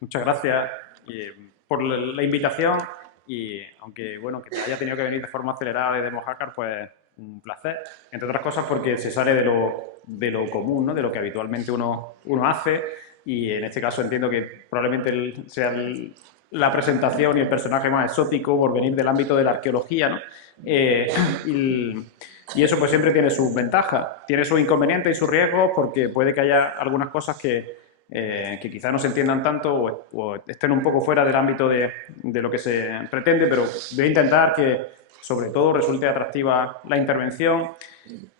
Muchas gracias por la invitación y aunque bueno que haya tenido que venir de forma acelerada desde Mojácar, pues un placer. Entre otras cosas porque se sale de lo común, ¿no? De lo que habitualmente uno hace y en este caso entiendo que probablemente sea la presentación y el personaje más exótico por venir del ámbito de la arqueología, ¿no? Eh, y, y eso pues siempre tiene sus ventajas, tiene sus inconvenientes y sus riesgos porque puede que haya algunas cosas que quizás no se entiendan tanto o estén un poco fuera del ámbito de lo que se pretende, pero voy a intentar que sobre todo resulte atractiva la intervención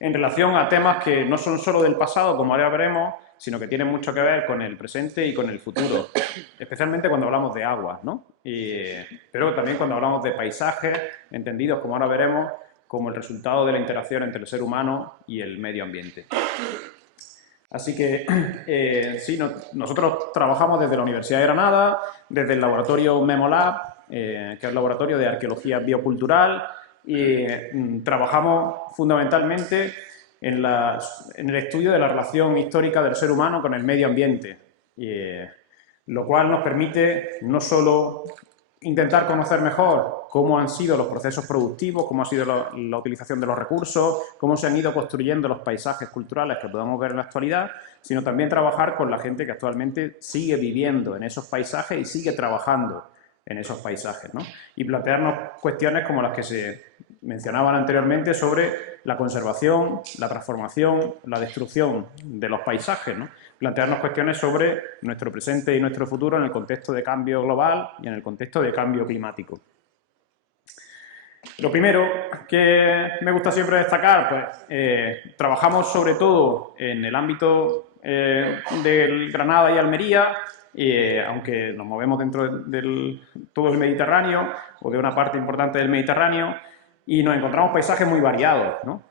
en relación a temas que no son solo del pasado, como ahora veremos, sino que tienen mucho que ver con el presente y con el futuro, especialmente cuando hablamos de agua, ¿no? Pero también cuando hablamos de paisajes, entendidos, como ahora veremos, como el resultado de la interacción entre el ser humano y el medio ambiente. Así que sí, nosotros trabajamos desde la Universidad de Granada, desde el laboratorio Memolab, que es el laboratorio de arqueología biocultural, y trabajamos fundamentalmente en el estudio de la relación histórica del ser humano con el medio ambiente, lo cual nos permite no solo intentar conocer mejor cómo han sido los procesos productivos, cómo ha sido la utilización de los recursos, cómo se han ido construyendo los paisajes culturales que podemos ver en la actualidad, sino también trabajar con la gente que actualmente sigue viviendo en esos paisajes y sigue trabajando en esos paisajes, ¿no? Y plantearnos cuestiones como las que se mencionaban anteriormente sobre la conservación, la transformación, la destrucción de los paisajes, ¿no? Plantearnos cuestiones sobre nuestro presente y nuestro futuro en el contexto de cambio global y en el contexto de cambio climático. Lo primero que me gusta siempre destacar, pues trabajamos sobre todo en el ámbito del Granada y Almería, aunque nos movemos dentro de todo el Mediterráneo o de una parte importante del Mediterráneo, y nos encontramos paisajes muy variados, ¿no?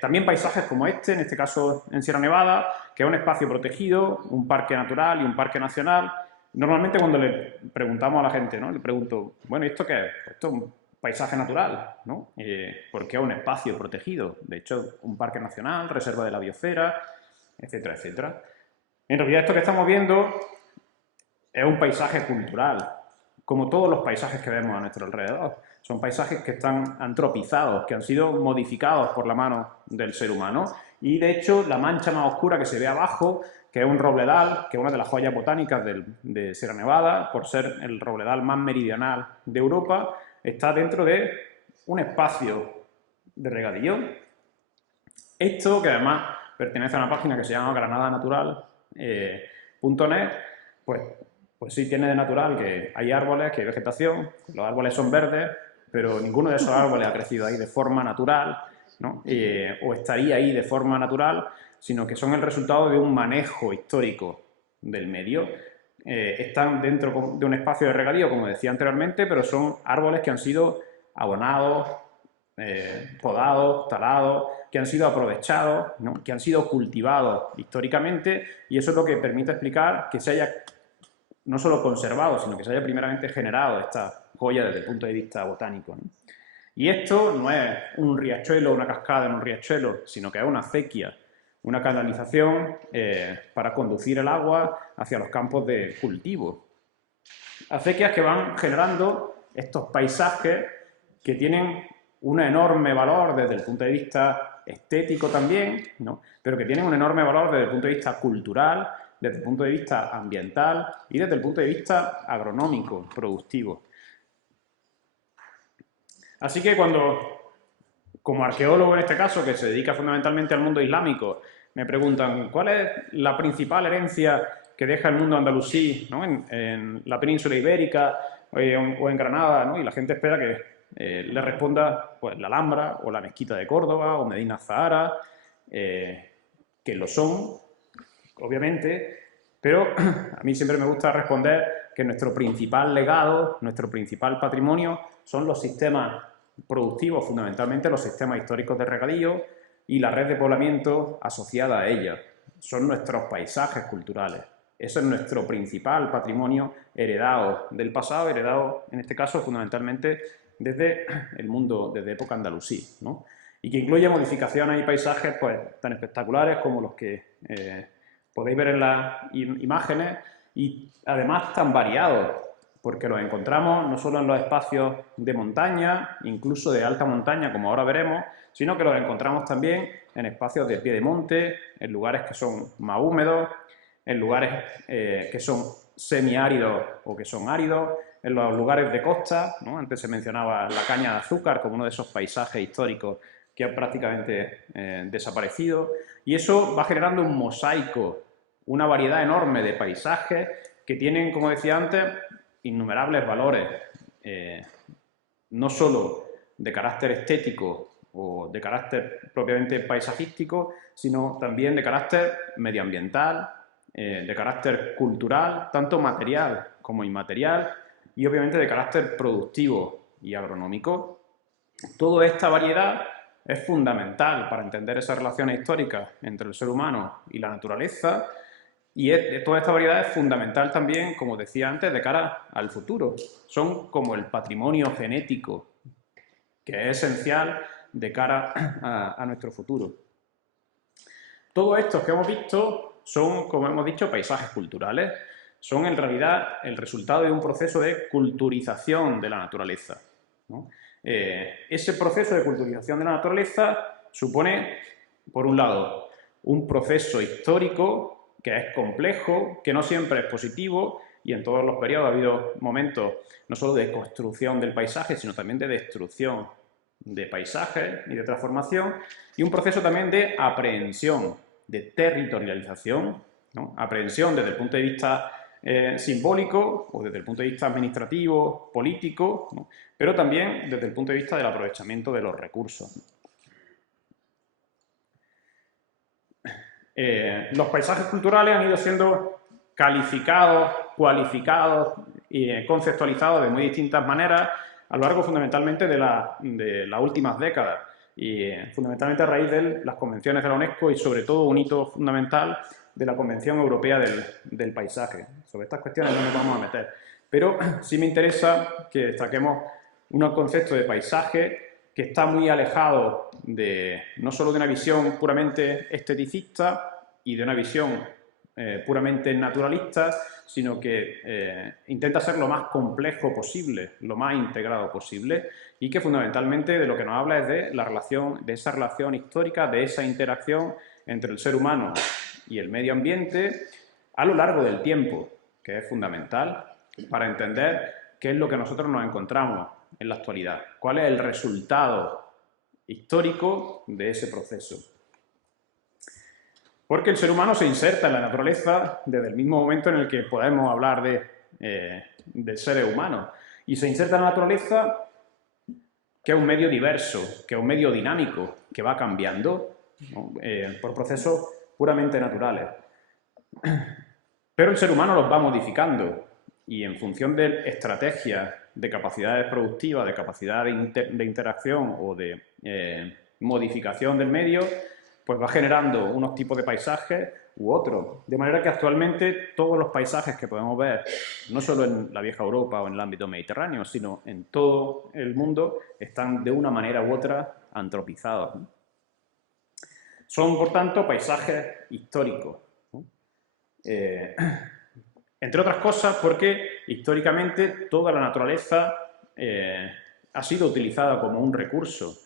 También paisajes como en este caso en Sierra Nevada, que es un espacio protegido, un parque natural y un parque nacional. Normalmente cuando le preguntamos a la gente, ¿no? Le pregunto, bueno, ¿y esto qué es? Pues esto es un paisaje natural, ¿no? Porque es un espacio protegido. De hecho, un parque nacional, reserva de la biosfera, etcétera, etcétera. En realidad esto que estamos viendo es un paisaje cultural, como todos los paisajes que vemos a nuestro alrededor. Son paisajes que están antropizados, que han sido modificados por la mano del ser humano. Y de hecho, la mancha más oscura que se ve abajo, que es un robledal, que es una de las joyas botánicas de Sierra Nevada, por ser el robledal más meridional de Europa, está dentro de un espacio de regadío. Esto, que además pertenece a una página que se llama granadanatural.net, pues sí tiene de natural que hay árboles, que hay vegetación, los árboles son verdes, pero ninguno de esos árboles ha crecido ahí de forma natural, ¿no? O estaría ahí de forma natural, sino que son el resultado de un manejo histórico del medio. Están dentro de un espacio de regadío, como decía anteriormente, pero son árboles que han sido abonados, podados, talados, que han sido aprovechados, ¿no? Que han sido cultivados históricamente, y eso es lo que permite explicar que se haya no solo conservado, sino que se haya primeramente generado esta joya desde el punto de vista botánico, ¿no? Y esto no es un riachuelo, una cascada en un riachuelo, sino que es una acequia, una canalización para conducir el agua hacia los campos de cultivo. Acequias que van generando estos paisajes que tienen un enorme valor desde el punto de vista estético también, ¿no? Pero que tienen un enorme valor desde el punto de vista cultural, desde el punto de vista ambiental y desde el punto de vista agronómico, productivo. Así que cuando, como arqueólogo en este caso, que se dedica fundamentalmente al mundo islámico, me preguntan cuál es la principal herencia que deja el mundo andalusí, ¿no? en la península ibérica o en Granada, ¿no? Y la gente espera que le responda pues, la Alhambra o la Mezquita de Córdoba o Medina Zahara, que lo son, obviamente, pero a mí siempre me gusta responder que nuestro principal legado, nuestro principal patrimonio son los sistemas productivos, fundamentalmente los sistemas históricos de regadío y la red de poblamiento asociada a ella. Son nuestros paisajes culturales. Eso es nuestro principal patrimonio heredado del pasado, heredado en este caso fundamentalmente desde el mundo, desde época andalusí, ¿no? Y que incluye modificaciones y paisajes pues, tan espectaculares como los que podéis ver en las imágenes, y además tan variados, porque los encontramos no solo en los espacios de montaña, incluso de alta montaña, como ahora veremos, sino que los encontramos también en espacios de pie de monte, en lugares que son más húmedos, en lugares que son semiáridos o que son áridos, en los lugares de costa, ¿no? Antes se mencionaba la caña de azúcar como uno de esos paisajes históricos que ha prácticamente desaparecido, y eso va generando un mosaico, una variedad enorme de paisajes que tienen, como decía antes, innumerables valores, no solo de carácter estético o de carácter propiamente paisajístico, sino también de carácter medioambiental, de carácter cultural, tanto material como inmaterial, y obviamente de carácter productivo y agronómico. Toda esta variedad es fundamental para entender esas relaciones históricas entre el ser humano y la naturaleza, y toda esta variedad es fundamental también, como decía antes, de cara al futuro. Son como el patrimonio genético, que es esencial de cara a nuestro futuro. Todos estos que hemos visto son, como hemos dicho, paisajes culturales. Son en realidad el resultado de un proceso de culturización de la naturaleza, ¿no? Ese proceso de culturización de la naturaleza supone, por un lado, un proceso histórico que es complejo, que no siempre es positivo, y en todos los periodos ha habido momentos no solo de construcción del paisaje, sino también de destrucción de paisajes y de transformación, y un proceso también de aprehensión, de territorialización, ¿no? Aprehensión desde el punto de vista simbólico o desde el punto de vista administrativo, político, ¿no? Pero también desde el punto de vista del aprovechamiento de los recursos. Los paisajes culturales han ido siendo calificados, cualificados y conceptualizados de muy distintas maneras a lo largo fundamentalmente de las últimas décadas, y fundamentalmente a raíz de las convenciones de la UNESCO y sobre todo un hito fundamental de la Convención Europea del Paisaje. Sobre estas cuestiones no nos vamos a meter, pero sí me interesa que destaquemos un concepto de paisaje que está muy alejado no solo de una visión puramente esteticista y de una visión puramente naturalista, sino que intenta ser lo más complejo posible, lo más integrado posible, y que fundamentalmente de lo que nos habla es de esa relación histórica, de esa interacción entre el ser humano y el medio ambiente a lo largo del tiempo, que es fundamental para entender qué es lo que nosotros nos encontramos en la actualidad, cuál es el resultado histórico de ese proceso. Porque el ser humano se inserta en la naturaleza desde el mismo momento en el que podemos hablar de seres humanos, y se inserta en la naturaleza, que es un medio diverso, que es un medio dinámico, que va cambiando, ¿no? Por procesos puramente naturales. Pero el ser humano los va modificando, y en función de estrategias, de capacidades productivas, de capacidad de interacción o de modificación del medio, pues va generando unos tipos de paisajes u otros. De manera que actualmente todos los paisajes que podemos ver, no solo en la vieja Europa o en el ámbito mediterráneo, sino en todo el mundo, están de una manera u otra antropizados, ¿no? Son, por tanto, paisajes históricos, ¿no? Entre otras cosas porque históricamente toda la naturaleza ha sido utilizada como un recurso,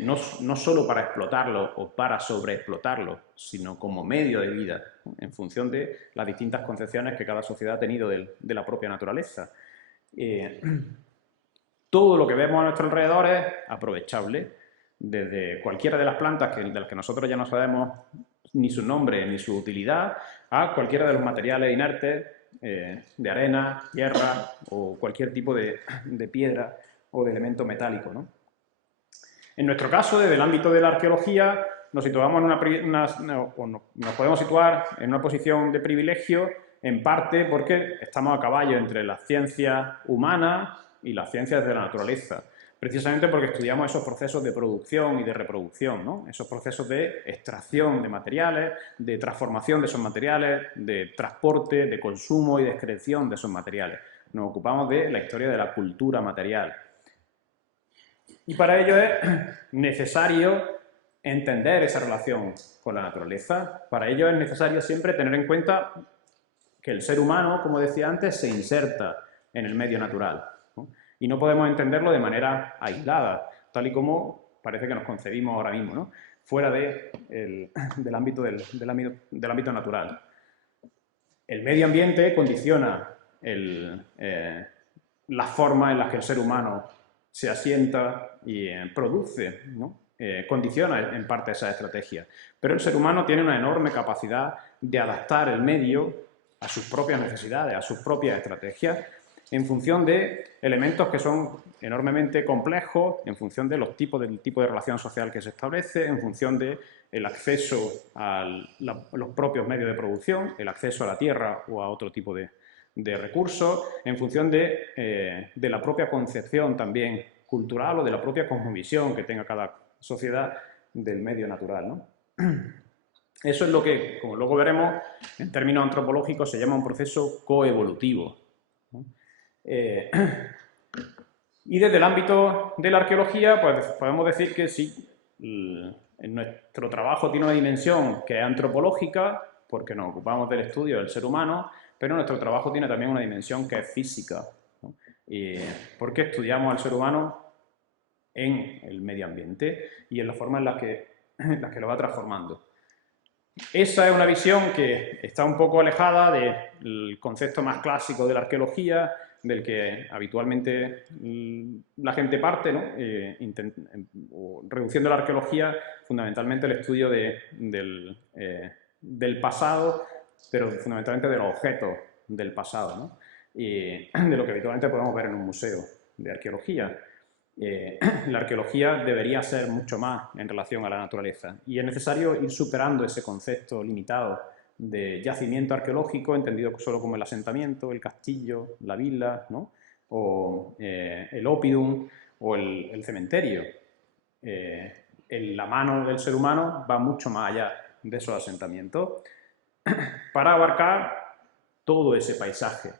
no solo para explotarlo o para sobreexplotarlo, sino como medio de vida, ¿no? En función de las distintas concepciones que cada sociedad ha tenido de la propia naturaleza. Todo lo que vemos a nuestro alrededor es aprovechable, desde cualquiera de las plantas de las que nosotros ya no sabemos ni su nombre ni su utilidad, a cualquiera de los materiales inertes, de arena, tierra o cualquier tipo de piedra o de elemento metálico, ¿no? En nuestro caso, desde el ámbito de la arqueología, nos situamos nos podemos situar en una posición de privilegio, en parte porque estamos a caballo entre las ciencias humanas y las ciencias de la naturaleza, precisamente porque estudiamos esos procesos de producción y de reproducción, ¿no? Esos procesos de extracción de materiales, de transformación de esos materiales, de transporte, de consumo y de excreción de esos materiales. Nos ocupamos de la historia de la cultura material. Y para ello es necesario entender esa relación con la naturaleza. Para ello es necesario siempre tener en cuenta que el ser humano, como decía antes, se inserta en el medio natural, ¿no? Y no podemos entenderlo de manera aislada, tal y como parece que nos concebimos ahora mismo, ¿no? Fuera del ámbito natural. El medio ambiente condiciona las formas en las que el ser humano se asienta y produce, ¿no? Condiciona en parte esa estrategia. Pero el ser humano tiene una enorme capacidad de adaptar el medio a sus propias necesidades, a sus propias estrategias, en función de elementos que son enormemente complejos, en función de del tipo de relación social que se establece, en función del acceso a los propios medios de producción, el acceso a la tierra o a otro tipo de recursos, en función de la propia concepción también cultural o de la propia cosmovisión que tenga cada sociedad del medio natural, ¿no? Eso es lo que, como luego veremos, en términos antropológicos se llama un proceso coevolutivo, ¿no? Y desde el ámbito de la arqueología, pues podemos decir que sí, nuestro trabajo tiene una dimensión que es antropológica, porque nos ocupamos del estudio del ser humano, pero nuestro trabajo tiene también una dimensión que es física, ¿no? Porque estudiamos al ser humano en el medio ambiente y en la forma en la que lo va transformando. Esa es una visión que está un poco alejada del concepto más clásico de la arqueología, del que habitualmente la gente parte, ¿no? Reduciendo la arqueología fundamentalmente al estudio del pasado, pero fundamentalmente de los objetos del pasado, ¿no? Y de lo que habitualmente podemos ver en un museo de arqueología. La arqueología debería ser mucho más en relación a la naturaleza y es necesario ir superando ese concepto limitado de yacimiento arqueológico, entendido solo como el asentamiento, el castillo, la villa, ¿no? O el oppidum o el cementerio. La mano del ser humano va mucho más allá de esos asentamientos para abarcar todo ese paisaje.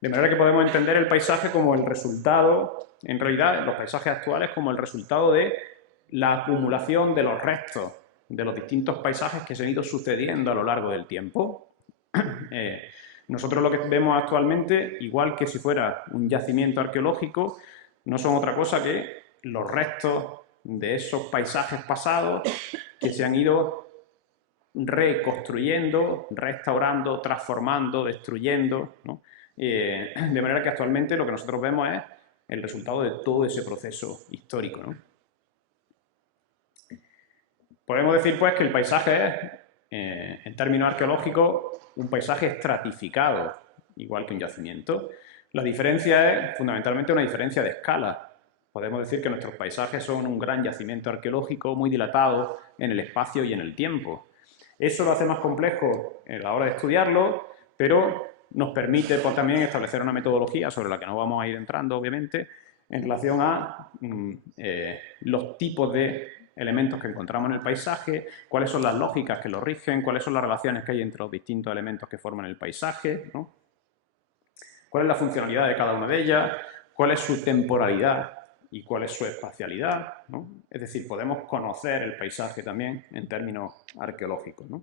De manera que podemos entender el paisaje como el resultado, en realidad los paisajes actuales como el resultado de la acumulación de los restos de los distintos paisajes que se han ido sucediendo a lo largo del tiempo. Nosotros lo que vemos actualmente, igual que si fuera un yacimiento arqueológico, no son otra cosa que los restos de esos paisajes pasados que se han ido reconstruyendo, restaurando, transformando, destruyendo, ¿no? De manera que actualmente lo que nosotros vemos es el resultado de todo ese proceso histórico, ¿no? Podemos decir, pues, que el paisaje es, en términos arqueológicos, un paisaje estratificado, igual que un yacimiento. La diferencia es, fundamentalmente, una diferencia de escala. Podemos decir que nuestros paisajes son un gran yacimiento arqueológico muy dilatado en el espacio y en el tiempo. Eso lo hace más complejo a la hora de estudiarlo, pero nos permite pues, también establecer una metodología sobre la que no vamos a ir entrando, obviamente, en relación a los tipos de elementos que encontramos en el paisaje, cuáles son las lógicas que lo rigen, cuáles son las relaciones que hay entre los distintos elementos que forman el paisaje, ¿no? Cuál es la funcionalidad de cada una de ellas, cuál es su temporalidad y cuál es su espacialidad, ¿no? Es decir, podemos conocer el paisaje también en términos arqueológicos, ¿no?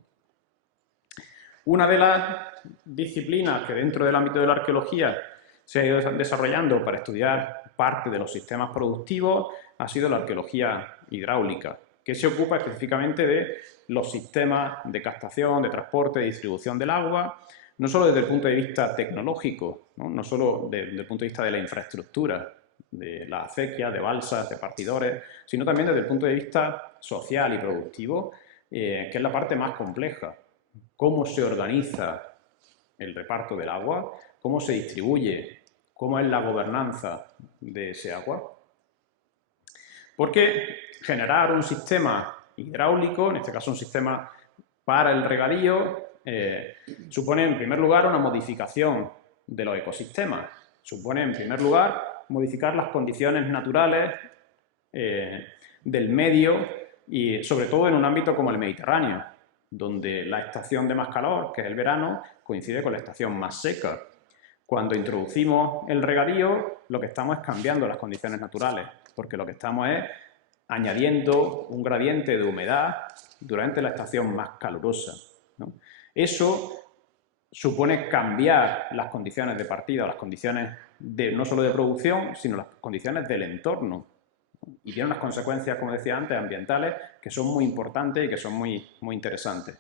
Una de las disciplinas que dentro del ámbito de la arqueología se ha ido desarrollando para estudiar parte de los sistemas productivos ha sido la arqueología hidráulica, que se ocupa específicamente de los sistemas de captación, de transporte, de distribución del agua, no solo desde el punto de vista tecnológico, no solo desde el punto de vista de la infraestructura, de las acequias, de balsas, de partidores, sino también desde el punto de vista social y productivo, que es la parte más compleja. Cómo se organiza el reparto del agua, cómo se distribuye, cómo es la gobernanza de ese agua. Porque generar un sistema hidráulico, en este caso un sistema para el regadío, supone en primer lugar una modificación de los ecosistemas. Supone en primer lugar modificar las condiciones naturales del medio y sobre todo en un ámbito como el Mediterráneo, donde la estación de más calor, que es el verano, coincide con la estación más seca. Cuando introducimos el regadío, lo que estamos es cambiando las condiciones naturales, porque lo que estamos es añadiendo un gradiente de humedad durante la estación más calurosa, ¿no? Eso supone cambiar las condiciones de partida, las condiciones no solo de producción, sino las condiciones del entorno. Y tiene unas consecuencias, como decía antes, ambientales, que son muy importantes y que son muy interesantes.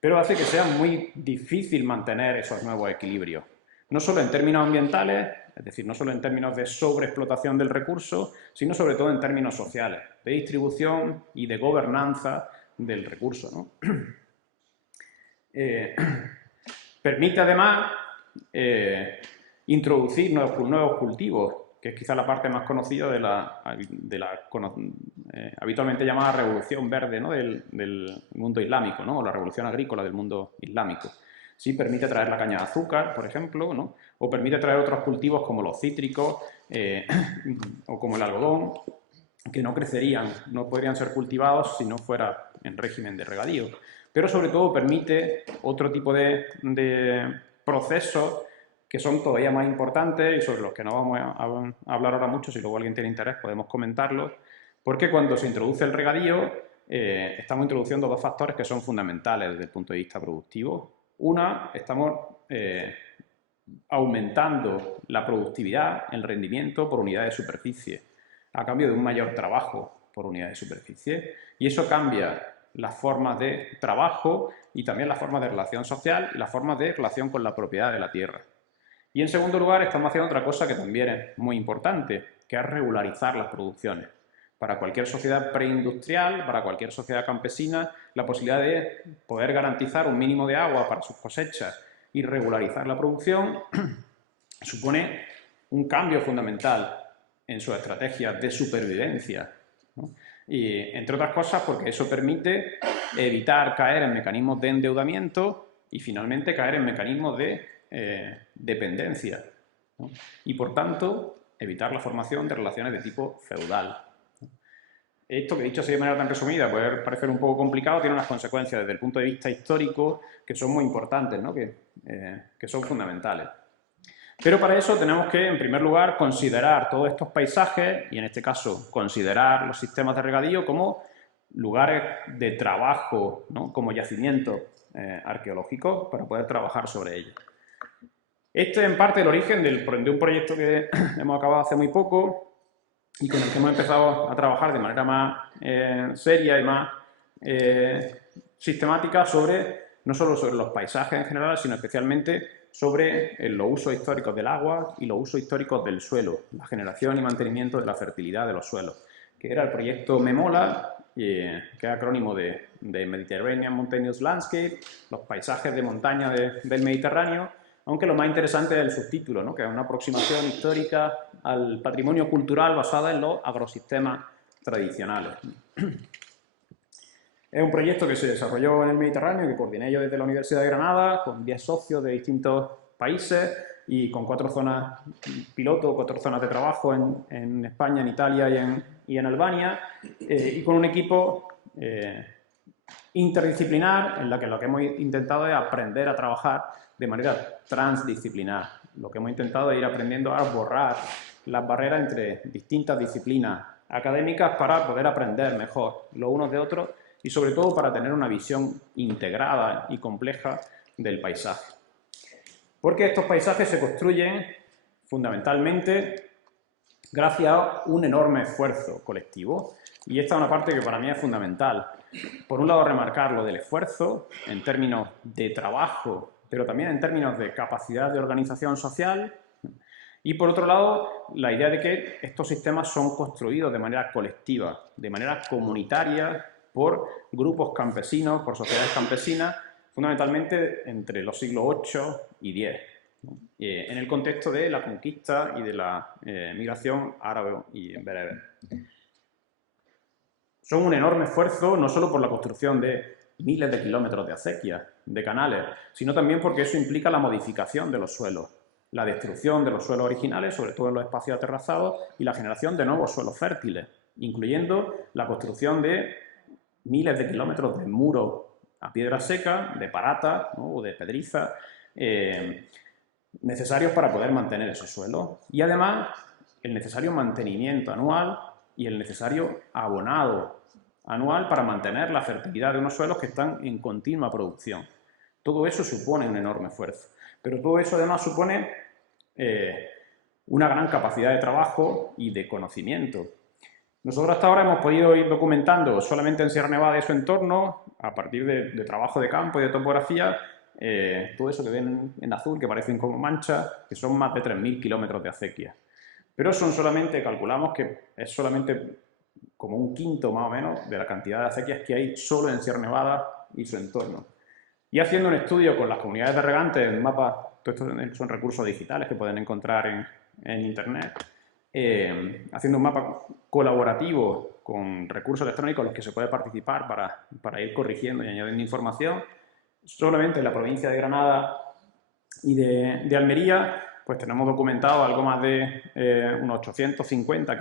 Pero hace que sea muy difícil mantener esos nuevos equilibrios. No solo en términos ambientales, es decir, no solo en términos de sobreexplotación del recurso, sino sobre todo en términos sociales, de distribución y de gobernanza del recurso, ¿no? Permite además introducir nuevos cultivos, que es quizá la parte más conocida de la habitualmente llamada revolución verde, ¿no? del mundo islámico, ¿no? O la revolución agrícola del mundo islámico. Sí, permite traer la caña de azúcar, por ejemplo, ¿no? O permite traer otros cultivos como los cítricos o como el algodón, que no crecerían, no podrían ser cultivados si no fuera en régimen de regadío. Pero sobre todo permite otro tipo de procesos que son todavía más importantes y sobre los que no vamos a hablar ahora mucho. Si luego alguien tiene interés podemos comentarlos, porque cuando se introduce el regadío estamos introduciendo dos factores que son fundamentales desde el punto de vista productivo. Una, estamos aumentando la productividad, el rendimiento por unidad de superficie, a cambio de un mayor trabajo por unidad de superficie, y eso cambia las formas de trabajo y también las formas de relación social y las formas de relación con la propiedad de la tierra. Y en segundo lugar, estamos haciendo otra cosa que también es muy importante, que es regularizar las producciones. Para cualquier sociedad preindustrial, para cualquier sociedad campesina, la posibilidad de poder garantizar un mínimo de agua para sus cosechas y regularizar la producción supone un cambio fundamental en sus estrategias de supervivencia, ¿no? Y, entre otras cosas, porque eso permite evitar caer en mecanismos de endeudamiento y, finalmente, caer en mecanismos de dependencia, ¿no? Y, por tanto, evitar la formación de relaciones de tipo feudal. Esto, que dicho así de manera tan resumida, puede parecer un poco complicado, tiene unas consecuencias desde el punto de vista histórico que son muy importantes, ¿no? que son fundamentales. Pero para eso tenemos que, en primer lugar, considerar todos estos paisajes, y en este caso considerar los sistemas de regadío como lugares de trabajo, ¿no? Como yacimientos arqueológicos para poder trabajar sobre ellos. Este es en parte el origen de un proyecto que hemos acabado hace muy poco y con el que hemos empezado a trabajar de manera más seria y más sistemática no solo sobre los paisajes en general, sino especialmente sobre los usos históricos del agua y los usos históricos del suelo, la generación y mantenimiento de la fertilidad de los suelos, que era el proyecto MEMOLA, que es acrónimo de Mediterranean Mountainous Landscape, los paisajes de montaña del Mediterráneo, aunque lo más interesante es el subtítulo, ¿no? Que es una aproximación histórica al patrimonio cultural basada en los agrosistemas tradicionales. Es un proyecto que se desarrolló en el Mediterráneo, que coordiné yo desde la Universidad de Granada, con 10 socios de distintos países y con 4 zonas piloto, 4 zonas de trabajo en España, en Italia y en Albania, y con un equipo interdisciplinar en la que lo que hemos intentado es aprender a trabajar de manera transdisciplinar. Lo que hemos intentado es ir aprendiendo a borrar las barreras entre distintas disciplinas académicas para poder aprender mejor los unos de otros y sobre todo para tener una visión integrada y compleja del paisaje. Porque estos paisajes se construyen fundamentalmente gracias a un enorme esfuerzo colectivo. Y esta es una parte que para mí es fundamental. Por un lado, remarcar lo del esfuerzo en términos de trabajo, pero también en términos de capacidad de organización social. Y por otro lado, la idea de que estos sistemas son construidos de manera colectiva, de manera comunitaria, por grupos campesinos, por sociedades campesinas, fundamentalmente entre los siglos VIII y X, ¿no? En el contexto de la conquista y de la migración árabe y bereber. Son un enorme esfuerzo, no solo por la construcción de miles de kilómetros de acequias, de canales, sino también porque eso implica la modificación de los suelos, la destrucción de los suelos originales, sobre todo en los espacios aterrazados, y la generación de nuevos suelos fértiles, incluyendo la construcción de miles de kilómetros de muros a piedra seca, de parata, ¿no? O de pedriza, necesarios para poder mantener esos suelos. Y además, el necesario mantenimiento anual y el necesario abonado anual para mantener la fertilidad de unos suelos que están en continua producción. Todo eso supone un enorme esfuerzo, pero todo eso además supone una gran capacidad de trabajo y de conocimiento. Nosotros hasta ahora hemos podido ir documentando solamente en Sierra Nevada y su entorno, a partir de trabajo de campo y de topografía, todo eso que ven en azul, que parecen como manchas, que son más de 3.000 kilómetros de acequia. Pero son solamente, calculamos que es solamente como un quinto más o menos de la cantidad de acequias que hay solo en Sierra Nevada y su entorno. Y haciendo un estudio con las comunidades de regantes, en mapas, todo esto son recursos digitales que pueden encontrar en internet, haciendo un mapa colaborativo con recursos electrónicos en los que se puede participar para ir corrigiendo y añadiendo información, solamente en la provincia de Granada y de Almería, pues tenemos documentado algo más de unos 850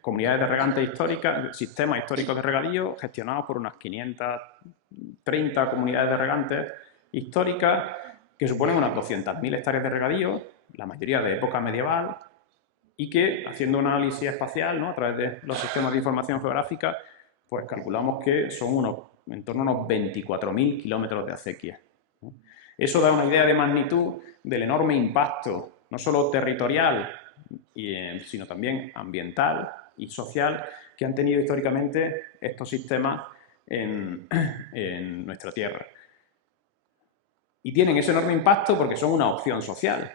comunidades de regantes históricas, sistemas históricos de regadío, gestionados por unas 530 comunidades de regantes históricas, que suponen unas 200.000 hectáreas de regadío, la mayoría de época medieval, y que, haciendo un análisis espacial, ¿no?, a través de los sistemas de información geográfica, pues calculamos que son en torno a unos 24.000 kilómetros de acequia, ¿no? Eso da una idea de magnitud del enorme impacto, no solo territorial, sino también ambiental y social, que han tenido históricamente estos sistemas en nuestra tierra. Y tienen ese enorme impacto porque son una opción social,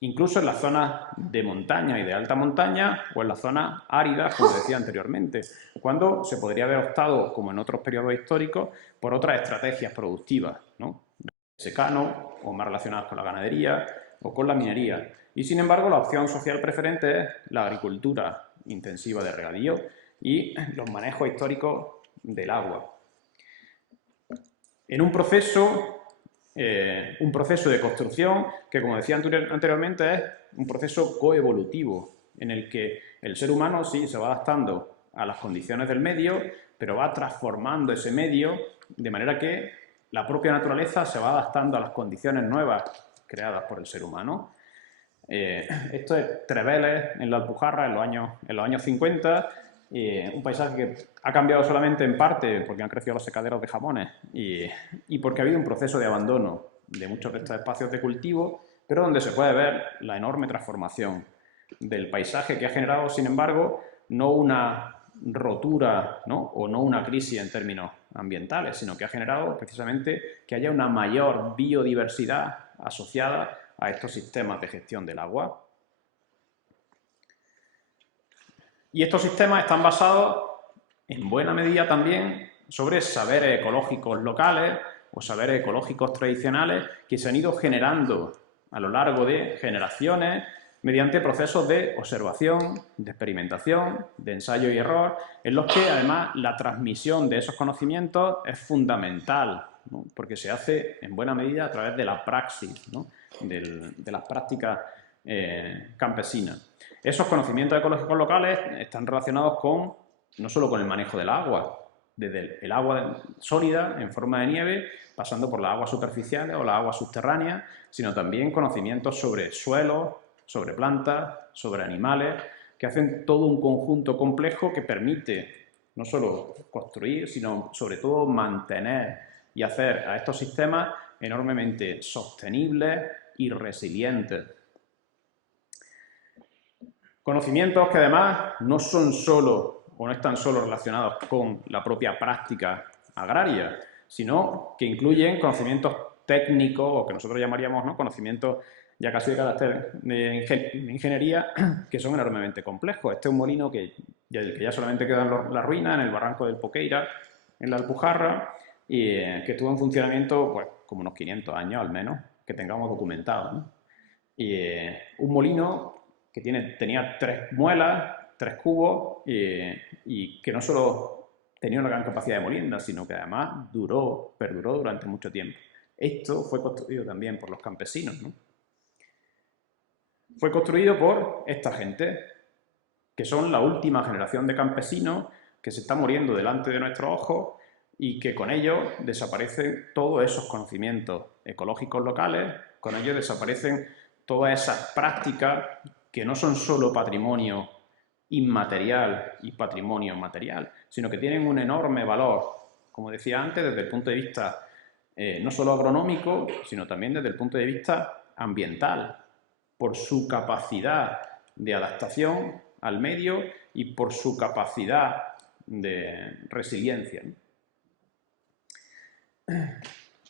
incluso en las zonas de montaña y de alta montaña o en las zonas áridas, como decía anteriormente, cuando se podría haber optado, como en otros periodos históricos, por otras estrategias productivas, ¿no?, secano o más relacionadas con la ganadería o con la minería. Y sin embargo, la opción social preferente es la agricultura intensiva de regadío y los manejos históricos del agua. En un proceso de construcción que, como decía anteriormente, es un proceso coevolutivo, en el que el ser humano sí se va adaptando a las condiciones del medio, pero va transformando ese medio de manera que la propia naturaleza se va adaptando a las condiciones nuevas creadas por el ser humano. Esto es Treveles, en la Alpujarra, en los años 50, un paisaje que ha cambiado solamente en parte porque han crecido los secaderos de jamones y porque ha habido un proceso de abandono de muchos de estos espacios de cultivo, pero donde se puede ver la enorme transformación del paisaje que ha generado, sin embargo, no una rotura, ¿no?, o no una crisis en términos ambientales, sino que ha generado precisamente que haya una mayor biodiversidad asociada a estos sistemas de gestión del agua. Y estos sistemas están basados en buena medida también sobre saberes ecológicos locales o saberes ecológicos tradicionales que se han ido generando a lo largo de generaciones mediante procesos de observación, de experimentación, de ensayo y error, en los que además la transmisión de esos conocimientos es fundamental, ¿no?, porque se hace en buena medida a través de la praxis, ¿no?, de las prácticas campesinas. Esos conocimientos ecológicos locales están relacionados no solo con el manejo del agua, desde el agua sólida en forma de nieve, pasando por las aguas superficiales o las aguas subterráneas, sino también conocimientos sobre suelos, sobre plantas, sobre animales, que hacen todo un conjunto complejo que permite no solo construir, sino sobre todo mantener y hacer a estos sistemas enormemente sostenibles y resilientes. Conocimientos que además no son solo o no están solo relacionados con la propia práctica agraria, sino que incluyen conocimientos técnicos o que nosotros llamaríamos, ¿no?, conocimientos ya casi de carácter de ingeniería, que son enormemente complejos. Este es un molino que ya solamente quedan las ruinas en el barranco del Poqueira, en la Alpujarra, y que estuvo en funcionamiento pues como unos 500 años al menos, que tengamos documentado, ¿no? Y un molino que tenía 3 muelas, 3 cubos, y que no solo tenía una gran capacidad de molienda, sino que además perduró durante mucho tiempo. Esto fue construido también por los campesinos, ¿no? Fue construido por esta gente, que son la última generación de campesinos que se está muriendo delante de nuestros ojos y que con ello desaparecen todos esos conocimientos ecológicos locales, con ello desaparecen todas esas prácticas que no son solo patrimonio inmaterial y patrimonio material, sino que tienen un enorme valor, como decía antes, desde el punto de vista no solo agronómico, sino también desde el punto de vista ambiental, por su capacidad de adaptación al medio y por su capacidad de resiliencia.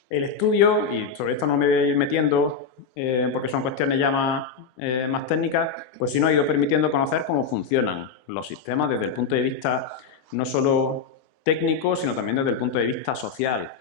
El estudio, y sobre esto no me voy a ir metiendo porque son cuestiones ya más técnicas, pues sí nos ha ido permitiendo conocer cómo funcionan los sistemas desde el punto de vista no solo técnico, sino también desde el punto de vista social.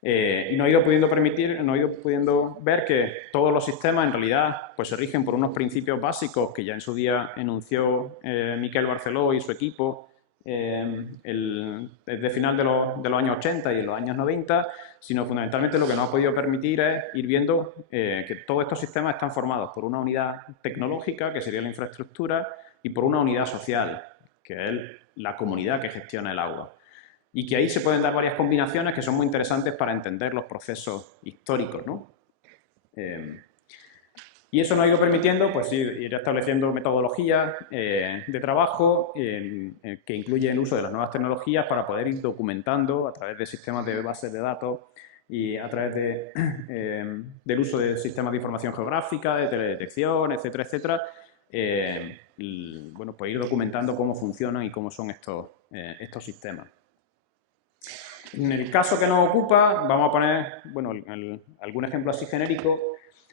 Y nos ha ido pudiendo ver que todos los sistemas en realidad pues se rigen por unos principios básicos que ya en su día enunció Miquel Barceló y su equipo desde final de los años 80 y en los años 90, sino fundamentalmente lo que nos ha podido permitir es ir viendo que todos estos sistemas están formados por una unidad tecnológica, que sería la infraestructura, y por una unidad social, que es la comunidad que gestiona el agua. Y que ahí se pueden dar varias combinaciones que son muy interesantes para entender los procesos históricos, ¿no? Y eso nos ha ido permitiendo pues, ir estableciendo metodologías de trabajo que incluyen el uso de las nuevas tecnologías para poder ir documentando a través de sistemas de bases de datos y a través del uso de sistemas de información geográfica, de teledetección, etcétera, etcétera, bueno, pues ir documentando cómo funcionan y cómo son estos sistemas. En el caso que nos ocupa, vamos a poner bueno, algún ejemplo así genérico.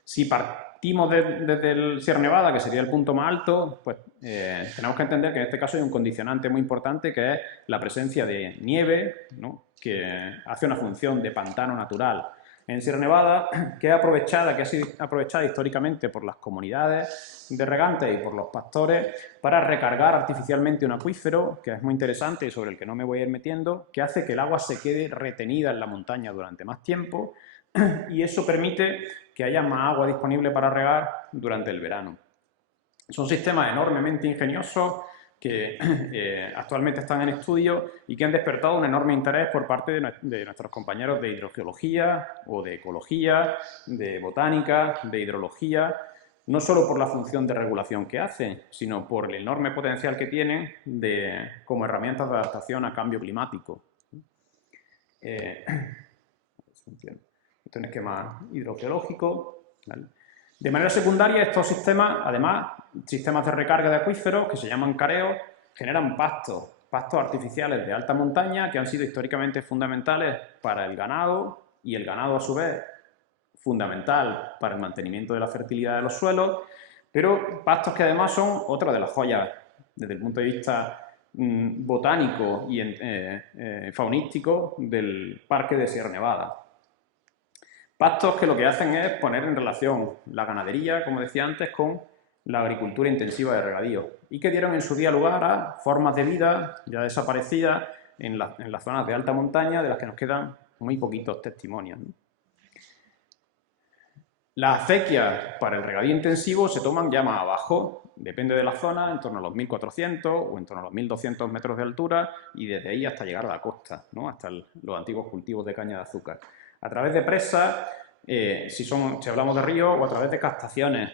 Si partimos desde el Sierra Nevada, que sería el punto más alto, pues tenemos que entender que en este caso hay un condicionante muy importante que es la presencia de nieve, ¿no? Que hace una función de pantano natural en Sierra Nevada, que ha sido aprovechada históricamente por las comunidades de regantes y por los pastores para recargar artificialmente un acuífero, que es muy interesante y sobre el que no me voy a ir metiendo, que hace que el agua se quede retenida en la montaña durante más tiempo y eso permite que haya más agua disponible para regar durante el verano. Son sistemas enormemente ingeniosos que actualmente están en estudio y que han despertado un enorme interés por parte de nuestros compañeros de hidrogeología o de ecología, de botánica, de hidrología, no solo por la función de regulación que hacen, sino por el enorme potencial que tienen como herramientas de adaptación a cambio climático. Esto es un esquema hidrogeológico, ¿vale? De manera secundaria, estos sistemas, además, sistemas de recarga de acuíferos, que se llaman careos, generan pastos artificiales de alta montaña que han sido históricamente fundamentales para el ganado y el ganado, a su vez, fundamental para el mantenimiento de la fertilidad de los suelos, pero pastos que además son otra de las joyas desde el punto de vista botánico y faunístico del Parque de Sierra Nevada. Pastos que lo que hacen es poner en relación la ganadería, como decía antes, con la agricultura intensiva de regadío y que dieron en su día lugar a formas de vida ya desaparecidas en las zonas de alta montaña de las que nos quedan muy poquitos testimonios, ¿no? Las acequias para el regadío intensivo se toman ya más abajo, depende de la zona, en torno a los 1400 o en torno a los 1200 metros de altura y desde ahí hasta llegar a la costa, ¿no? Hasta los antiguos cultivos de caña de azúcar. A través de presas, si hablamos de ríos, o a través de captaciones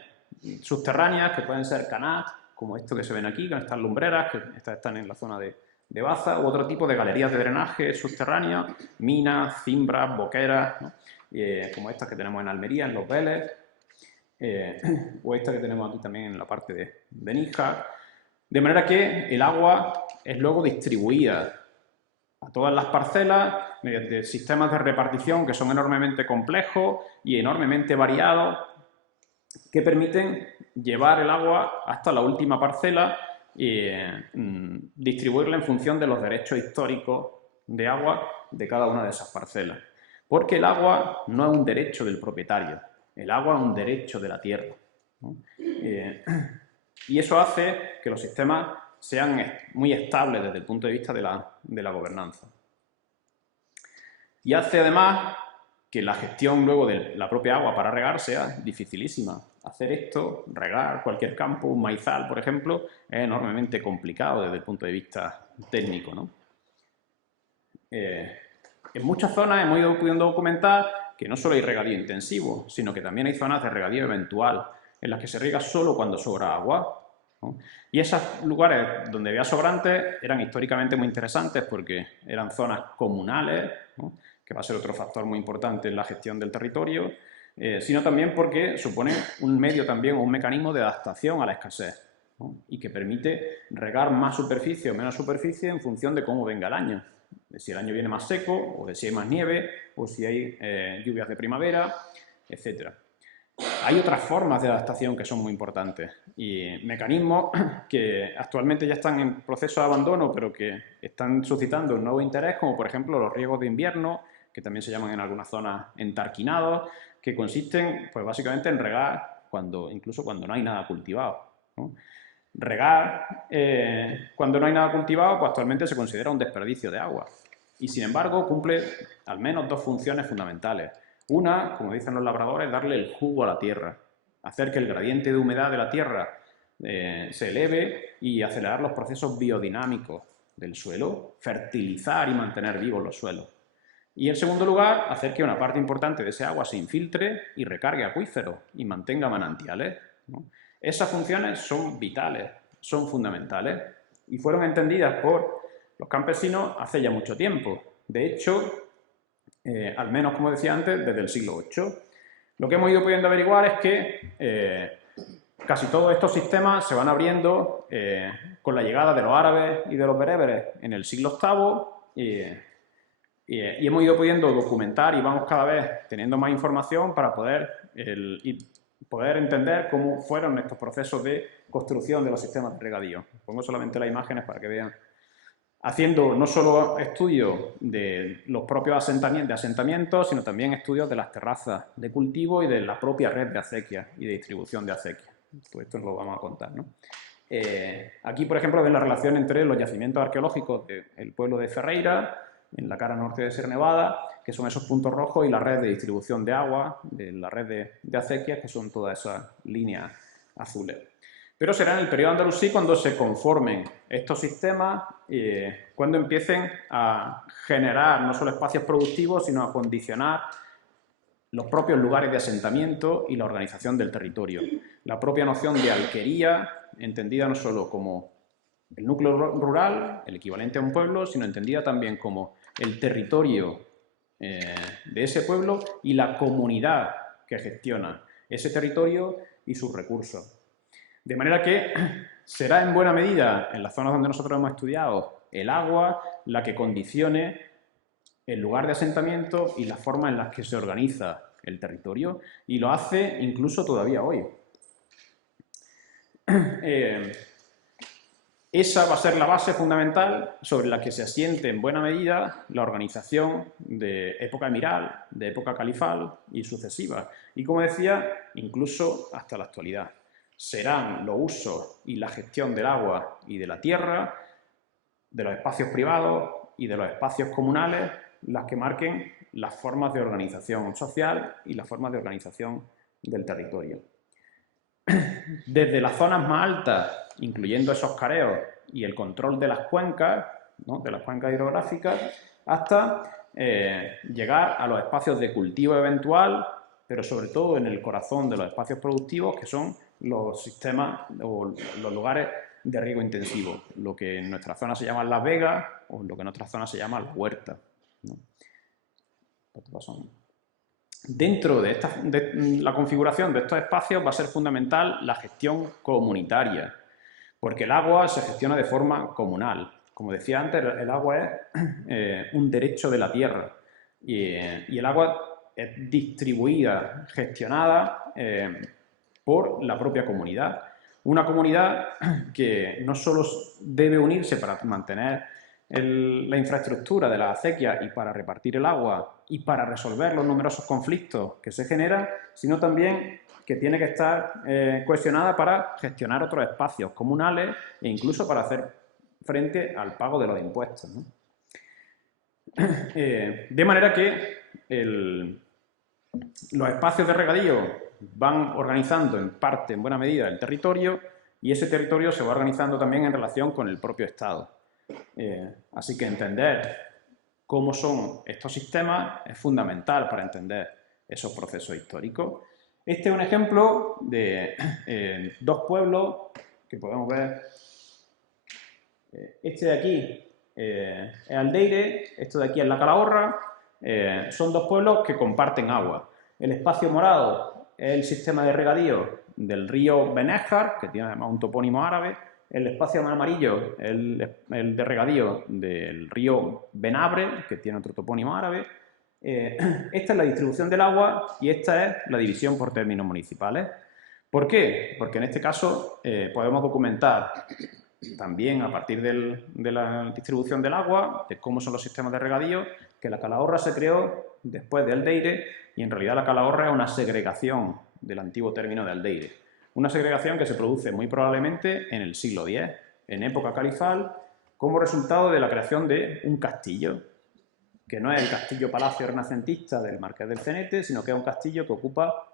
subterráneas, que pueden ser canals, como esto que se ven aquí, con estas lumbreras, que estas están en la zona de Baza, u otro tipo de galerías de drenaje subterráneas, minas, cimbras, boqueras, ¿no? Como estas que tenemos en Almería, en Los Vélez, o esta que tenemos aquí también en la parte de Níjar, de manera que el agua es luego distribuida a todas las parcelas mediante sistemas de repartición que son enormemente complejos y enormemente variados, que permiten llevar el agua hasta la última parcela y distribuirla en función de los derechos históricos de agua de cada una de esas parcelas. Porque el agua no es un derecho del propietario, el agua es un derecho de la tierra, ¿no? Y eso hace que los sistemas sean muy estables desde el punto de vista de la gobernanza. Y hace además que la gestión luego de la propia agua para regar sea dificilísima. Hacer esto, regar cualquier campo, un maizal, por ejemplo, es enormemente complicado desde el punto de vista técnico, ¿no? En muchas zonas hemos ido pudiendo documentar que no solo hay regadío intensivo, sino que también hay zonas de regadío eventual, en las que se riega solo cuando sobra agua, ¿no? Y esos lugares donde había sobrantes eran históricamente muy interesantes porque eran zonas comunales, ¿no? que va a ser otro factor muy importante en la gestión del territorio, sino también porque supone un medio también o un mecanismo de adaptación a la escasez, ¿no? Y que permite regar más superficie o menos superficie en función de cómo venga el año, de si el año viene más seco o de si hay más nieve o si hay lluvias de primavera, etc. Hay otras formas de adaptación que son muy importantes y mecanismos que actualmente ya están en proceso de abandono, pero que están suscitando un nuevo interés, como por ejemplo los riegos de invierno, que también se llaman en algunas zonas entarquinados, que consisten pues básicamente en regar incluso cuando no hay nada cultivado, ¿no? Regar cuando no hay nada cultivado, pues actualmente se considera un desperdicio de agua y sin embargo cumple al menos dos funciones fundamentales. Una, como dicen los labradores, es darle el jugo a la tierra, hacer que el gradiente de humedad de la tierra se eleve y acelerar los procesos biodinámicos del suelo, fertilizar y mantener vivos los suelos. Y en segundo lugar, hacer que una parte importante de ese agua se infiltre y recargue acuíferos y mantenga manantiales, ¿no? Esas funciones son vitales, son fundamentales y fueron entendidas por los campesinos hace ya mucho tiempo. De hecho, al menos, como decía antes, desde el siglo VIII. Lo que hemos ido pudiendo averiguar es que casi todos estos sistemas se van abriendo con la llegada de los árabes y de los bereberes en el siglo VIII y hemos ido pudiendo documentar y vamos cada vez teniendo más información para poder entender cómo fueron estos procesos de construcción de los sistemas de regadío. Pongo solamente las imágenes para que vean. Haciendo no solo estudios de los propios asentamientos, sino también estudios de las terrazas de cultivo y de la propia red de acequias y de distribución de acequias. Pues esto nos lo vamos a contar, ¿no? Aquí, por ejemplo, ven la relación entre los yacimientos arqueológicos del pueblo de Ferreira, en la cara norte de Sierra Nevada, que son esos puntos rojos, y la red de distribución de agua, de la red de acequias, que son todas esas líneas azules. Pero será en el periodo andalusí cuando se conformen estos sistemas, cuando empiecen a generar no solo espacios productivos, sino a condicionar los propios lugares de asentamiento y la organización del territorio. La propia noción de alquería, entendida no solo como el núcleo rural, el equivalente a un pueblo, sino entendida también como el territorio de ese pueblo y la comunidad que gestiona ese territorio y sus recursos. De manera que será en buena medida, en las zonas donde nosotros hemos estudiado, el agua la que condicione el lugar de asentamiento y la forma en la que se organiza el territorio, y lo hace incluso todavía hoy. Esa va a ser la base fundamental sobre la que se asiente en buena medida la organización de época emiral, de época califal y sucesiva. Y como decía, incluso hasta la actualidad. Serán los usos y la gestión del agua y de la tierra, de los espacios privados y de los espacios comunales las que marquen las formas de organización social y las formas de organización del territorio. Desde las zonas más altas, incluyendo esos careos y el control de las cuencas, ¿no?, de las cuencas hidrográficas, hasta llegar a los espacios de cultivo eventual, pero sobre todo en el corazón de los espacios productivos, que son los sistemas o los lugares de riego intensivo, lo que en nuestra zona se llaman las vegas o lo que en otras zonas se llama las huertas, ¿no? Dentro de la configuración de estos espacios va a ser fundamental la gestión comunitaria, porque el agua se gestiona de forma comunal. Como decía antes, el agua es un derecho de la tierra y el agua es distribuida, gestionada por la propia comunidad. Una comunidad que no solo debe unirse para mantener la infraestructura de las acequias y para repartir el agua y para resolver los numerosos conflictos que se generan, sino también que tiene que estar cohesionada para gestionar otros espacios comunales e incluso para hacer frente al pago de los impuestos, ¿no? De manera que los espacios de regadío van organizando en parte, en buena medida, el territorio y ese territorio se va organizando también en relación con el propio Estado. Así que entender cómo son estos sistemas es fundamental para entender esos procesos históricos. Este es un ejemplo de dos pueblos que podemos ver. Este de aquí es Aldeire, esto de aquí es la Calahorra, son dos pueblos que comparten agua. El espacio morado es el sistema de regadío del río Benéjar, que tiene además un topónimo árabe. El espacio amarillo es el de regadío del río Benabre, que tiene otro topónimo árabe. Esta es la distribución del agua y esta es la división por términos municipales. ¿Por qué? Porque en este caso podemos documentar también a partir de la distribución del agua, de cómo son los sistemas de regadío, que la Calahorra se creó después de Aldeire y en realidad la Calahorra es una segregación del antiguo término de Aldeire. Una segregación que se produce muy probablemente en el siglo X, en época califal, como resultado de la creación de un castillo, que no es el castillo-palacio renacentista del Marqués del Cenete, sino que es un castillo que ocupa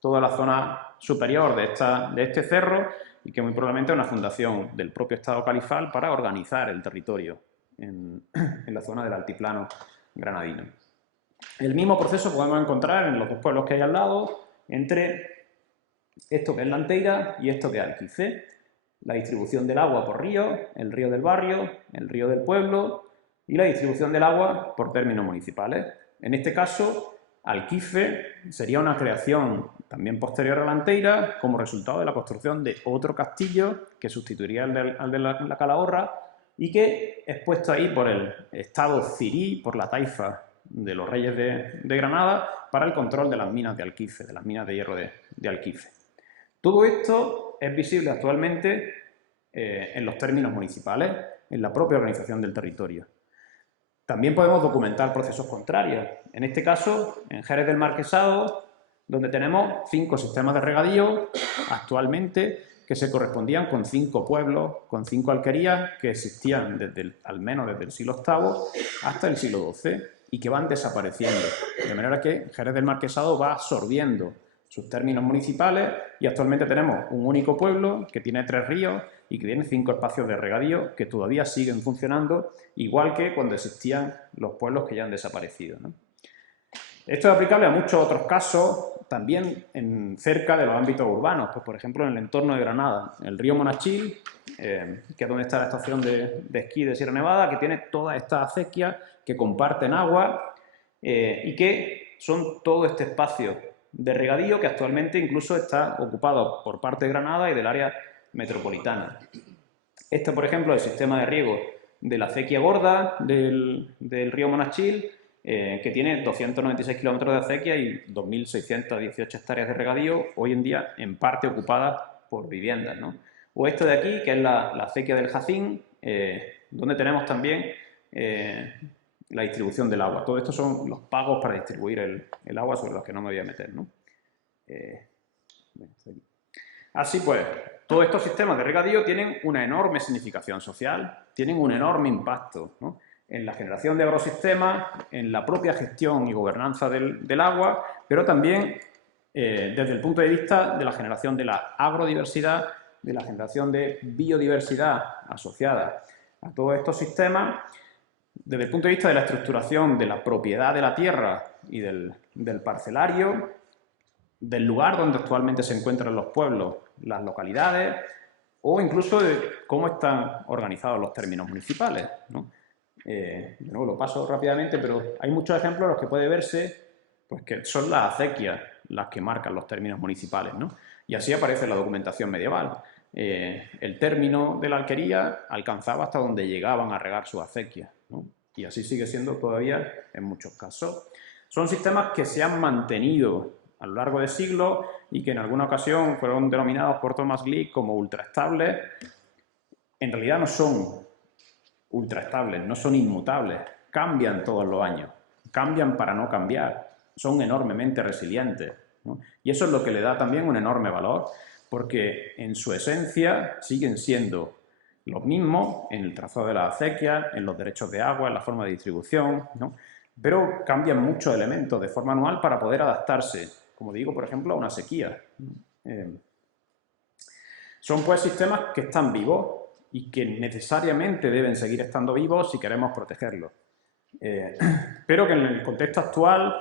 toda la zona superior de este cerro y que muy probablemente es una fundación del propio Estado califal para organizar el territorio en la zona del altiplano granadino. El mismo proceso podemos encontrar en los dos pueblos que hay al lado, entre esto que es la Anteira y esto que es Alquife. La distribución del agua por río, el río del barrio, el río del pueblo y la distribución del agua por términos municipales. En este caso, Alquife sería una creación también posterior a la Anteira como resultado de la construcción de otro castillo que sustituiría al de la Calahorra y que es puesto ahí por el Estado cirí, por la taifa de los reyes de Granada, para el control de las minas de Alquife, de las minas de hierro de Alquife. Todo esto es visible actualmente en los términos municipales, en la propia organización del territorio. También podemos documentar procesos contrarios. En este caso, en Jerez del Marquesado, donde tenemos 5 sistemas de regadío actualmente que se correspondían con 5 pueblos, con 5 alquerías que existían al menos desde el siglo VIII hasta el siglo XII y que van desapareciendo. De manera que Jerez del Marquesado va absorbiendo sus términos municipales y actualmente tenemos un único pueblo que tiene 3 ríos y que tiene 5 espacios de regadío que todavía siguen funcionando, igual que cuando existían los pueblos que ya han desaparecido, ¿no? Esto es aplicable a muchos otros casos, también cerca de los ámbitos urbanos, pues por ejemplo en el entorno de Granada, el río Monachil, que es donde está la estación de esquí de Sierra Nevada, que tiene todas estas acequias que comparten agua y que son todo este espacio de regadío que actualmente incluso está ocupado por parte de Granada y del área metropolitana. Este, por ejemplo, es el sistema de riego de la acequia gorda del río Monachil, que tiene 296 kilómetros de acequia y 2.618 hectáreas de regadío, hoy en día en parte ocupadas por viviendas, ¿no? O esto de aquí, que es la acequia del Jacín, donde tenemos también la distribución del agua. Todo esto son los pagos para distribuir el agua, sobre los que no me voy a meter, ¿no? Así pues, todos estos sistemas de regadío tienen una enorme significación social, tienen un enorme impacto, ¿no?, en la generación de agrosistemas, en la propia gestión y gobernanza del agua, pero también desde el punto de vista de la generación de la agrodiversidad, de la generación de biodiversidad asociada a todos estos sistemas, desde el punto de vista de la estructuración de la propiedad de la tierra y del parcelario, del lugar donde actualmente se encuentran los pueblos, las localidades, o incluso de cómo están organizados los términos municipales, ¿no? De nuevo lo paso rápidamente, pero hay muchos ejemplos en los que puede verse pues, que son las acequias las que marcan los términos municipales, ¿no? Y así aparece en la documentación medieval. El término de la alquería alcanzaba hasta donde llegaban a regar sus acequias, ¿no? Y así sigue siendo todavía en muchos casos. Son sistemas que se han mantenido a lo largo de siglos y que en alguna ocasión fueron denominados por Thomas Glick como ultraestables. En realidad no son ultraestables, no son inmutables, cambian todos los años, cambian para no cambiar, son enormemente resilientes, ¿no? Y eso es lo que le da también un enorme valor, porque en su esencia siguen siendo los mismos en el trazado de las acequias, en los derechos de agua, en la forma de distribución, ¿no? Pero cambian muchos elementos de forma anual para poder adaptarse, como digo, por ejemplo, a una sequía. Son pues sistemas que están vivos y que necesariamente deben seguir estando vivos si queremos protegerlos. Pero que en el contexto actual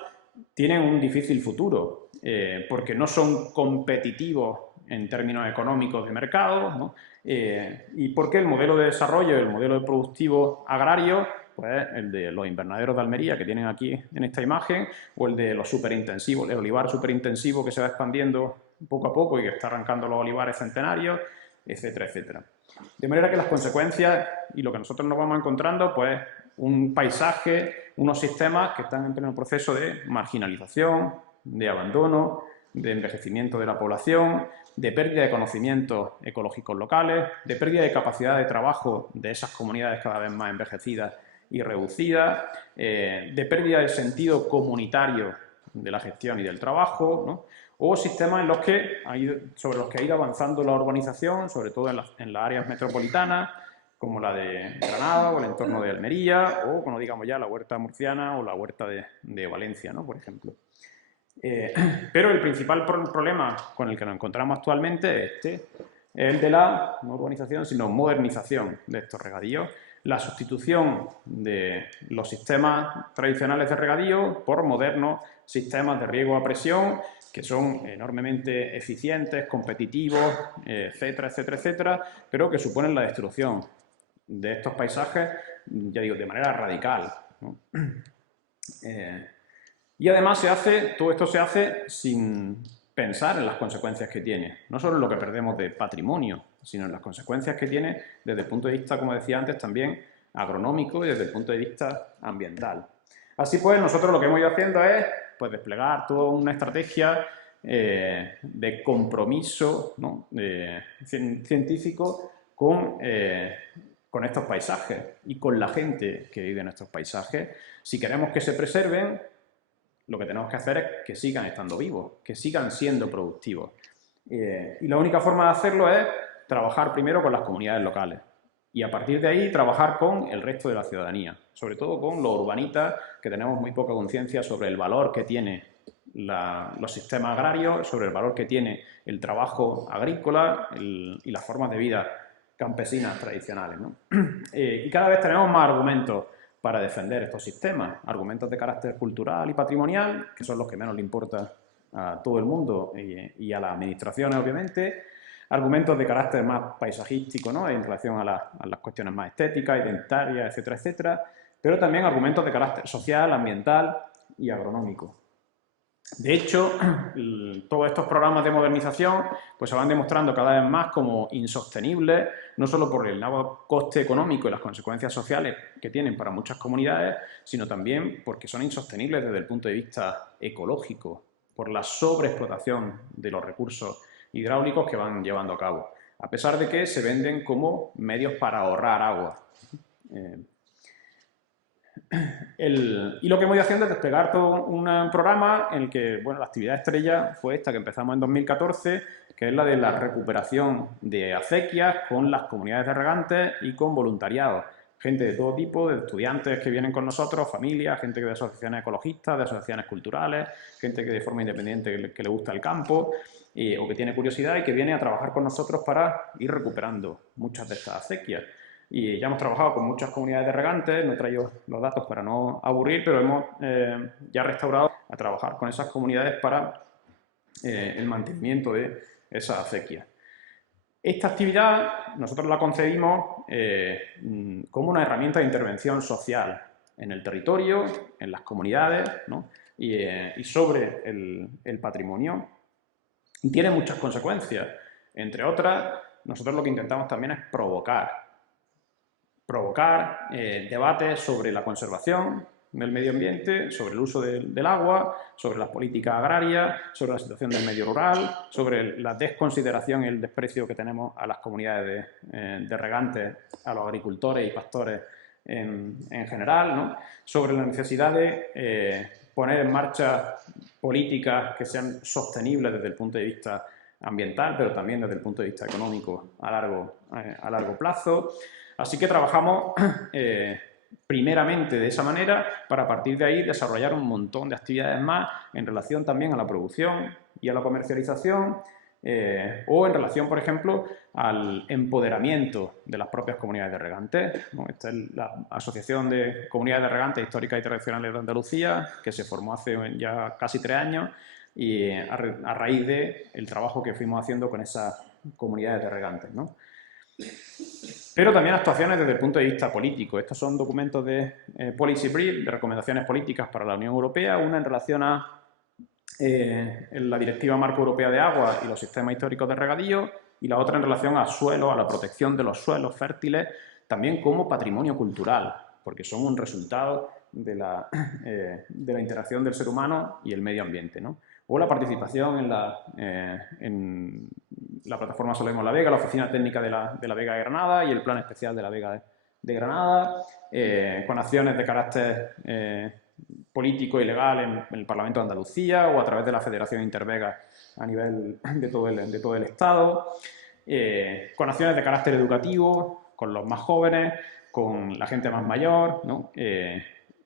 tienen un difícil futuro, porque no son competitivos en términos económicos de mercado, ¿no? Y porque el modelo de desarrollo, el modelo productivo agrario, pues el de los invernaderos de Almería que tienen aquí en esta imagen, o el de los superintensivos, el olivar superintensivo que se va expandiendo poco a poco y que está arrancando los olivares centenarios, etcétera, etcétera. De manera que las consecuencias y lo que nosotros nos vamos encontrando, pues un paisaje, unos sistemas que están en pleno proceso de marginalización, de abandono, de envejecimiento de la población, de pérdida de conocimientos ecológicos locales, de pérdida de capacidad de trabajo de esas comunidades cada vez más envejecidas y reducidas, de pérdida del sentido comunitario de la gestión y del trabajo, ¿no? O sistemas en los que sobre los que ha ido avanzando la urbanización, sobre todo en las áreas metropolitanas, como la de Granada o el entorno de Almería, o, como digamos ya, la huerta murciana o la huerta de Valencia, ¿no? Por ejemplo. Pero el principal problema con el que nos encontramos actualmente es el de la no urbanización, sino modernización de estos regadíos, la sustitución de los sistemas tradicionales de regadío por modernos sistemas de riego a presión que son enormemente eficientes, competitivos, etcétera, etcétera, etcétera, pero que suponen la destrucción de estos paisajes, ya digo, de manera radical, ¿no? Y además todo esto se hace sin pensar en las consecuencias que tiene, no solo en lo que perdemos de patrimonio, sino en las consecuencias que tiene desde el punto de vista, como decía antes, también agronómico y desde el punto de vista ambiental. Así pues, nosotros lo que hemos ido haciendo es pues, desplegar toda una estrategia de compromiso, ¿no? Científico con estos paisajes y con la gente que vive en estos paisajes. Si queremos que se preserven, lo que tenemos que hacer es que sigan estando vivos, que sigan siendo productivos. Y la única forma de hacerlo es trabajar primero con las comunidades locales y a partir de ahí trabajar con el resto de la ciudadanía, sobre todo con los urbanitas, que tenemos muy poca conciencia sobre el valor que tiene los sistemas agrarios, sobre el valor que tiene el trabajo agrícola y las formas de vida campesinas tradicionales, ¿no? Y cada vez tenemos más argumentos para defender estos sistemas, argumentos de carácter cultural y patrimonial, que son los que menos le importa a todo el mundo y a las administraciones, obviamente, argumentos de carácter más paisajístico, ¿no? En relación a las cuestiones más estéticas, identitarias, etcétera, etcétera, pero también argumentos de carácter social, ambiental y agronómico. De hecho, todos estos programas de modernización pues, se van demostrando cada vez más como insostenibles, no solo por el elevado coste económico y las consecuencias sociales que tienen para muchas comunidades, sino también porque son insostenibles desde el punto de vista ecológico, por la sobreexplotación de los recursos hidráulicos que van llevando a cabo, a pesar de que se venden como medios para ahorrar agua. Y lo que hemos ido haciendo es desplegar todo un programa en el que, bueno, la actividad estrella fue esta que empezamos en 2014, que es la de la recuperación de acequias con las comunidades de regantes y con voluntariado. Gente de todo tipo, de estudiantes que vienen con nosotros, familias, gente de asociaciones ecologistas, de asociaciones culturales, gente que de forma independiente que le gusta el campo o que tiene curiosidad y que viene a trabajar con nosotros para ir recuperando muchas de estas acequias. Y ya hemos trabajado con muchas comunidades de regantes, no he traído los datos para no aburrir, pero hemos ya restaurado a trabajar con esas comunidades para el mantenimiento de esas acequias. Esta actividad nosotros la concebimos como una herramienta de intervención social en el territorio, en las comunidades, ¿no? y sobre el patrimonio. Y tiene muchas consecuencias. Entre otras, nosotros lo que intentamos también es provocar debates sobre la conservación del medio ambiente, sobre el uso del agua, sobre las políticas agrarias, sobre la situación del medio rural, sobre la desconsideración y el desprecio que tenemos a las comunidades de regantes, a los agricultores y pastores en general, ¿no? Sobre la necesidad de poner en marcha políticas que sean sostenibles desde el punto de vista ambiental, pero también desde el punto de vista económico a largo plazo. Así que trabajamos primeramente de esa manera para a partir de ahí desarrollar un montón de actividades más en relación también a la producción y a la comercialización o en relación, por ejemplo, al empoderamiento de las propias comunidades de regantes, ¿no? Esta es la Asociación de Comunidades de Regantes Históricas y Tradicionales de Andalucía, que se formó hace ya casi 3 años y a raíz del trabajo que fuimos haciendo con esas comunidades de regantes, ¿no? Pero también actuaciones desde el punto de vista político. Estos son documentos de Policy Brief, de recomendaciones políticas para la Unión Europea, una en relación a la Directiva Marco Europea de Agua y los sistemas históricos de regadío, y la otra en relación a suelos, a la protección de los suelos fértiles, también como patrimonio cultural, porque son un resultado de la interacción del ser humano y el medio ambiente, ¿no? O la participación en la plataforma Solemos la Vega, la Oficina Técnica de la Vega de Granada y el Plan Especial de la Vega de Granada, con acciones de carácter político y legal en el Parlamento de Andalucía o a través de la Federación Intervega a nivel de todo el Estado, con acciones de carácter educativo, con los más jóvenes, con la gente más mayor, ¿no?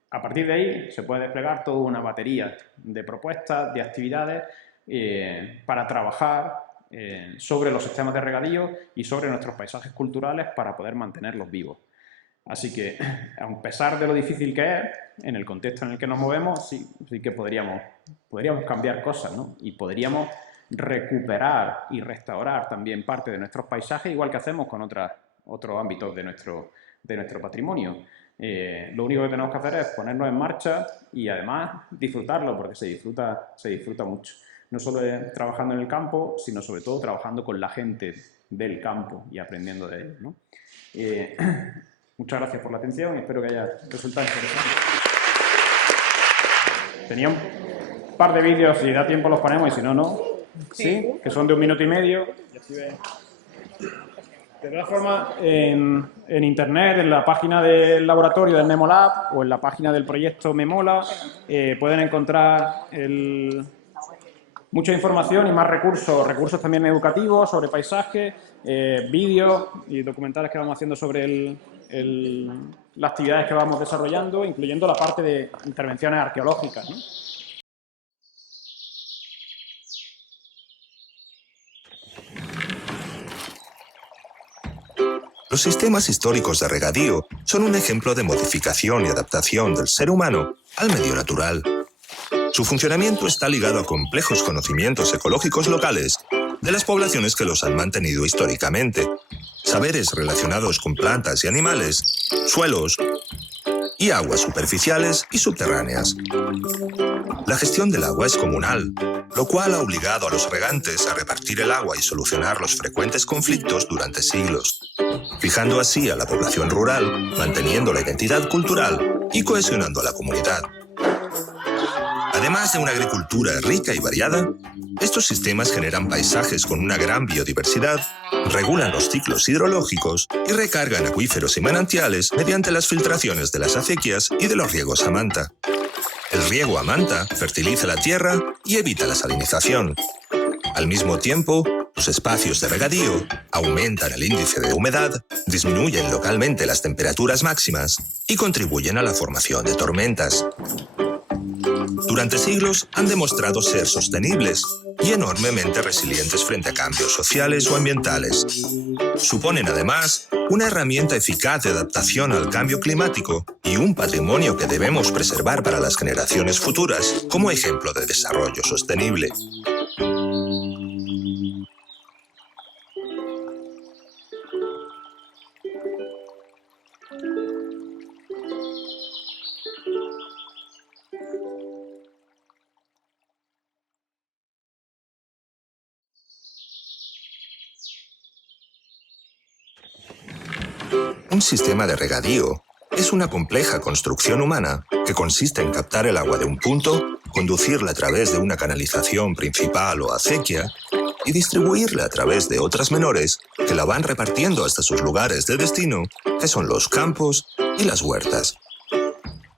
A partir de ahí se puede desplegar toda una batería de propuestas, de actividades para trabajar sobre los sistemas de regadío y sobre nuestros paisajes culturales para poder mantenerlos vivos. Así que, a pesar de lo difícil que es, en el contexto en el que nos movemos, sí que podríamos cambiar cosas, ¿no? Y podríamos recuperar y restaurar también parte de nuestros paisajes, igual que hacemos con otros ámbitos de nuestro patrimonio. Lo único que tenemos que hacer es ponernos en marcha y además disfrutarlo, porque se disfruta mucho. No solo trabajando en el campo, sino sobre todo trabajando con la gente del campo y aprendiendo de ellos, ¿no? Muchas gracias por la atención y espero que haya resultado interesante. Tenía un par de vídeos, si da tiempo los ponemos y si no, no. Sí, que son de 1 minuto y medio. De todas formas, en internet, en la página del laboratorio del Memolab o en la página del proyecto Memola, pueden encontrar mucha información y más recursos también educativos sobre paisaje, vídeos y documentales que vamos haciendo sobre las actividades que vamos desarrollando, incluyendo la parte de intervenciones arqueológicas, ¿no? Los sistemas históricos de regadío son un ejemplo de modificación y adaptación del ser humano al medio natural. Su funcionamiento está ligado a complejos conocimientos ecológicos locales de las poblaciones que los han mantenido históricamente, saberes relacionados con plantas y animales, suelos y aguas superficiales y subterráneas. La gestión del agua es comunal, lo cual ha obligado a los regantes a repartir el agua y solucionar los frecuentes conflictos durante siglos, fijando así a la población rural, manteniendo la identidad cultural y cohesionando a la comunidad. Además de una agricultura rica y variada, estos sistemas generan paisajes con una gran biodiversidad, regulan los ciclos hidrológicos y recargan acuíferos y manantiales mediante las filtraciones de las acequias y de los riegos a manta. El riego a manta fertiliza la tierra y evita la salinización. Al mismo tiempo, los espacios de regadío aumentan el índice de humedad, disminuyen localmente las temperaturas máximas y contribuyen a la formación de tormentas. Durante siglos han demostrado ser sostenibles y enormemente resilientes frente a cambios sociales o ambientales. Suponen además una herramienta eficaz de adaptación al cambio climático y un patrimonio que debemos preservar para las generaciones futuras como ejemplo de desarrollo sostenible. Un sistema de regadío es una compleja construcción humana que consiste en captar el agua de un punto, conducirla a través de una canalización principal o acequia y distribuirla a través de otras menores que la van repartiendo hasta sus lugares de destino, que son los campos y las huertas.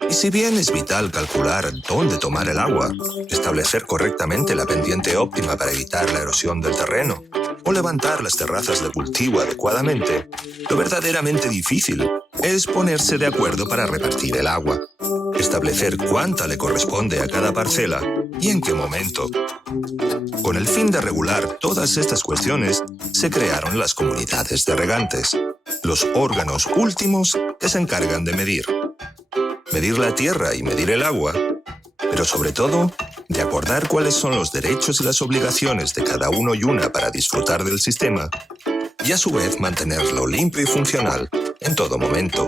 Y si bien es vital calcular dónde tomar el agua, establecer correctamente la pendiente óptima para evitar la erosión del terreno, o levantar las terrazas de cultivo adecuadamente, lo verdaderamente difícil es ponerse de acuerdo para repartir el agua, establecer cuánta le corresponde a cada parcela y en qué momento. Con el fin de regular todas estas cuestiones, se crearon las comunidades de regantes, los órganos últimos que se encargan de medir la tierra y medir el agua, pero sobre todo, de acordar cuáles son los derechos y las obligaciones de cada uno y una para disfrutar del sistema, y a su vez mantenerlo limpio y funcional en todo momento.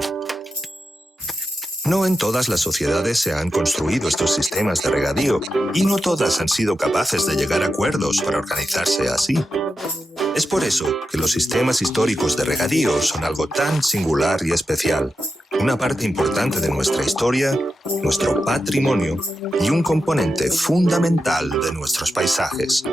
No en todas las sociedades se han construido estos sistemas de regadío y no todas han sido capaces de llegar a acuerdos para organizarse así. Es por eso que los sistemas históricos de regadío son algo tan singular y especial, una parte importante de nuestra historia, nuestro patrimonio y un componente fundamental de nuestros paisajes.